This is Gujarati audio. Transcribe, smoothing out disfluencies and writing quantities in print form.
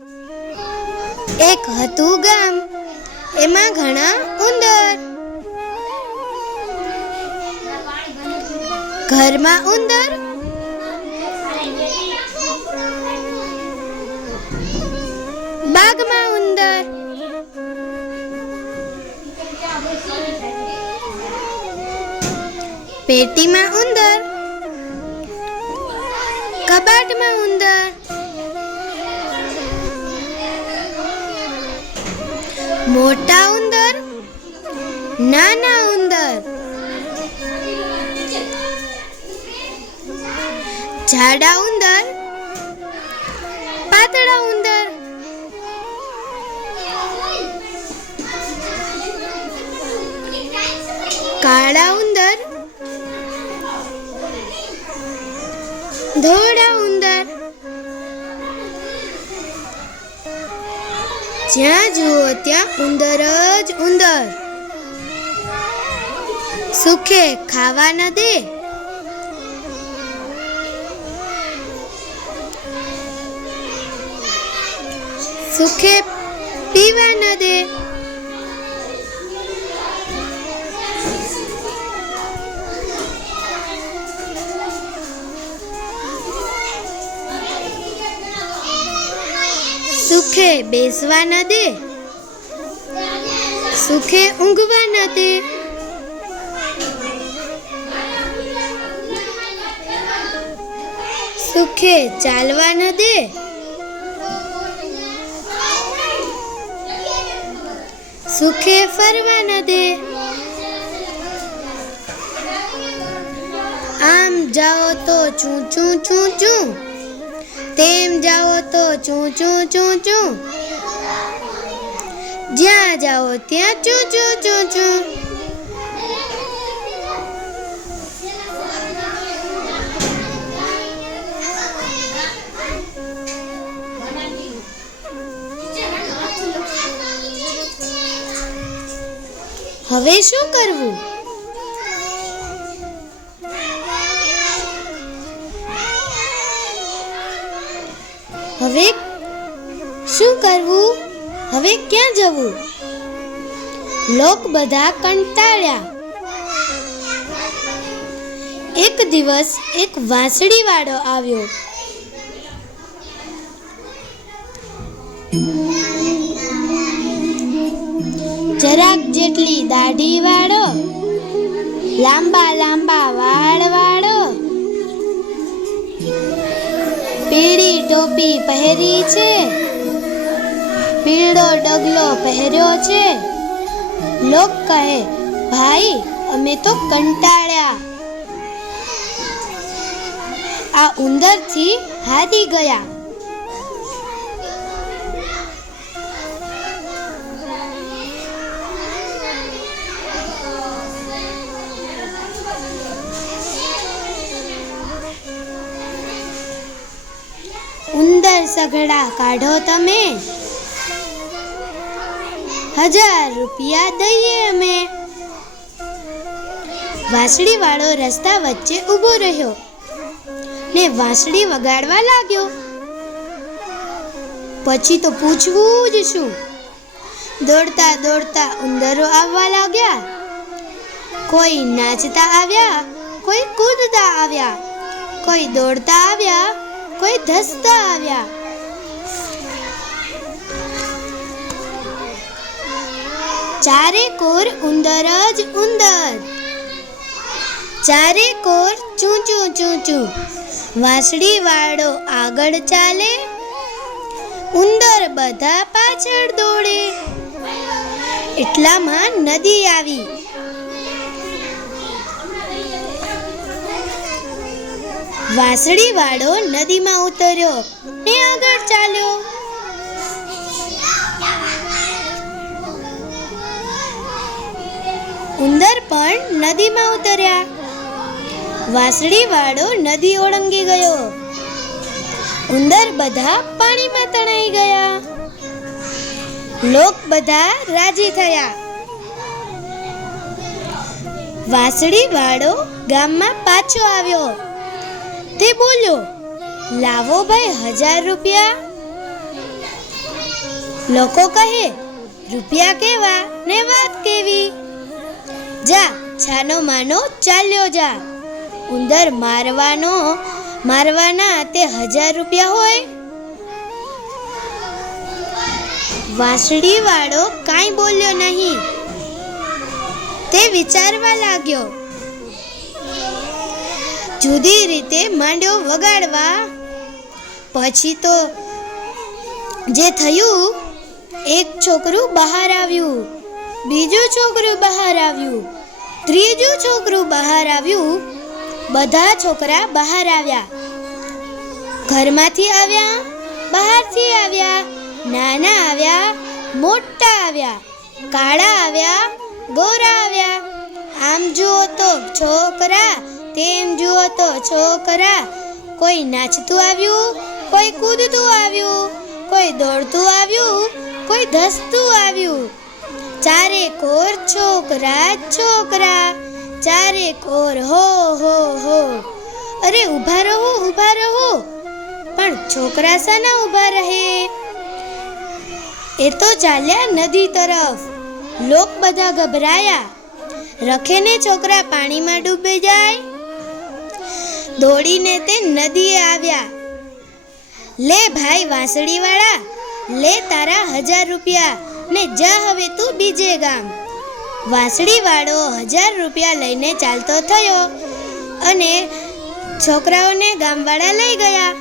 એક હતું ગામ, એમાં ઘણા ઉંદર. ઘરમાં ઉંદર, બાગમાં ઉંદર, પેટીમાં ઉંદર, કબાટમાં ઉંદર, મોટા ઉંદર, નાના ઉંદર, જાડા ઉંદર, પાતળા ઉંદર, કાળા ઉંદર, ધોળા ઉંદર. જ્યાં જુઓ ત્યાં ઉંદર જ ઉંદર. સુખે ખાવા ન દે, સુખે પીવા ન દે, સુખે બેસવા ન દે, સુખે ઊંઘવા ન દે, સુખે ચાલવા ન દે, સુખે ફરવા ન દે. આમ જાઓ તો ચૂં ચૂં ચૂં ચૂં, તેમ જાઓ તો ચૂં ચૂં ચૂં ચૂં, જ્યાં જાઓ ત્યાં ચૂં ચૂં ચૂં ચૂં. હવે શું કરવું? હવે શું કરવું? હવે ક્યાં જવું? લોક બધા કંટાળ્યા. એક દિવસ એક વાંસળી વાળો આવ્યો. જરાક જેટલી દાઢી વાળો, લાંબા લાંબા વાળ વાળો, પીળી ટોપી પહેરી છે, પીળો ડગલો પહેર્યો છે. લોક કહે, ભાઈ અમે તો કંટાળ્યા. આ ઉંદરથી હારી ગયા. ઉંદર સઘળા કાઢો તમે, 1000 રૂપિયા દઈએ અમે. વાંસળી વાળો રસ્તા વચ્ચે ઊભો રહ્યો ને વાંસળી વગાડવા લાગ્યો. પછી તો પૂછવું જ શું? દોડતા દોડતા ઉંદરો આવવા લાગ્યા. કોઈ નાચતા આવ્યા, કોઈ કૂદતા આવ્યા, કોઈ દોડતા આવ્યા, કોઈ ધસતા આવ્યા. ચારે કોર ઉંદર જ ઉંદર, ચારે કોર ચૂં ચૂં ચૂં ચૂં. વાંસળી વાળો આગળ ચાલે, ઉંદર બધા પાછળ દોડે. એટલામાં નદી આવી. વાંસળી વાળો નદીમાં ઉતર્યો ને આગળ ચાલ્યો. ઉંદર પણ નદીમાં ઉતર્યા. વાંસળી વાળો નદી ઓળંગી ગયો. ઉંદર બધા પાણીમાં તણાઈ ગયા. લોક બધા રાજી થયા. વાંસળી વાળો ગામમાં પાછો આવ્યો. તે બોલ્યો, લાવો ભાઈ 1000 રૂપિયા. લોકો કહે, રૂપિયા કેવા ને વાત કેવી. જા છાનો માનો ચાલ્યો જા. ઉંદર મારવાના તે 1000 રૂપિયા હોય. વાંસળી વાળો કાંઈ બોલ્યો નહીં. તે વિચારવા લાગ્યો. જુદી રીતે માંડ્યો વગાડવા. પછી તો જે થયું, એક છોકરું બહાર આવ્યું, બીજું છોકરું બહાર આવ્યું, ત્રીજું છોકરું બહાર આવ્યું. બધા છોકરા બહાર આવ્યા. ઘરમાંથી આવ્યા, બહારથી આવ્યા, નાના આવ્યા, મોટા આવ્યા, કાળા આવ્યા, ગોરા આવ્યા. આમ જુઓ તો છોકરા, તેમ જુઓ તો છોકરા. કોઈ નાચતું આવ્યું, કોઈ કૂદતું આવ્યું, કોઈ દોડતું આવ્યું, કોઈ ધસતું આવ્યું. ચારે કોર છોકરા છોકરા, ચારે કોર હો હો હો. અરે ઊભા રહો, ઊભા રહો. પણ છોકરા શાના ઊભા રહે? એ તો ચાલ્યા નદી તરફ. લોક બધા ગભરાયા. રખે ને છોકરા પાણીમાં ડૂબી જાય. દોડીને તે નદીએ આવ્યા. લે ભાઈ વાંસળી વાળા, લે તારા 1000 રૂપિયા ને જા હવે તું બીજે ગામ. વાંસળી વાળો 1000 રૂપિયા લઈને ચાલતો થયો અને છોકરાઓને ગામવાળા લઈ ગયા.